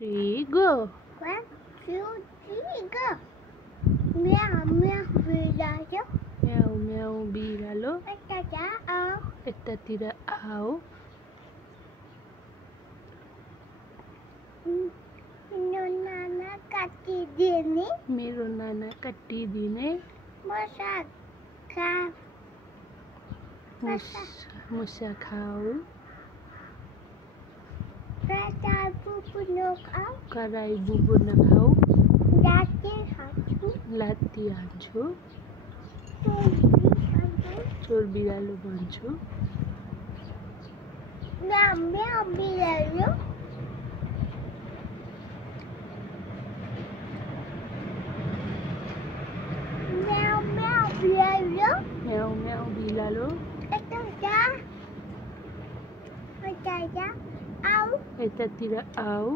Three, go. 1, 2, 3, go. Meow, meow, bilayo. Meow, meow, বিড়ালো Eta jauh. এটা tidak au. Nona kaki dini. मेरो नाना काटिदिने मुसा खाऊ कराई बुबु नखाऊ लात्ती हान्छु चोर बिरालो भन्छु म्याउ म्याउ बिरालो यतातिर आऊ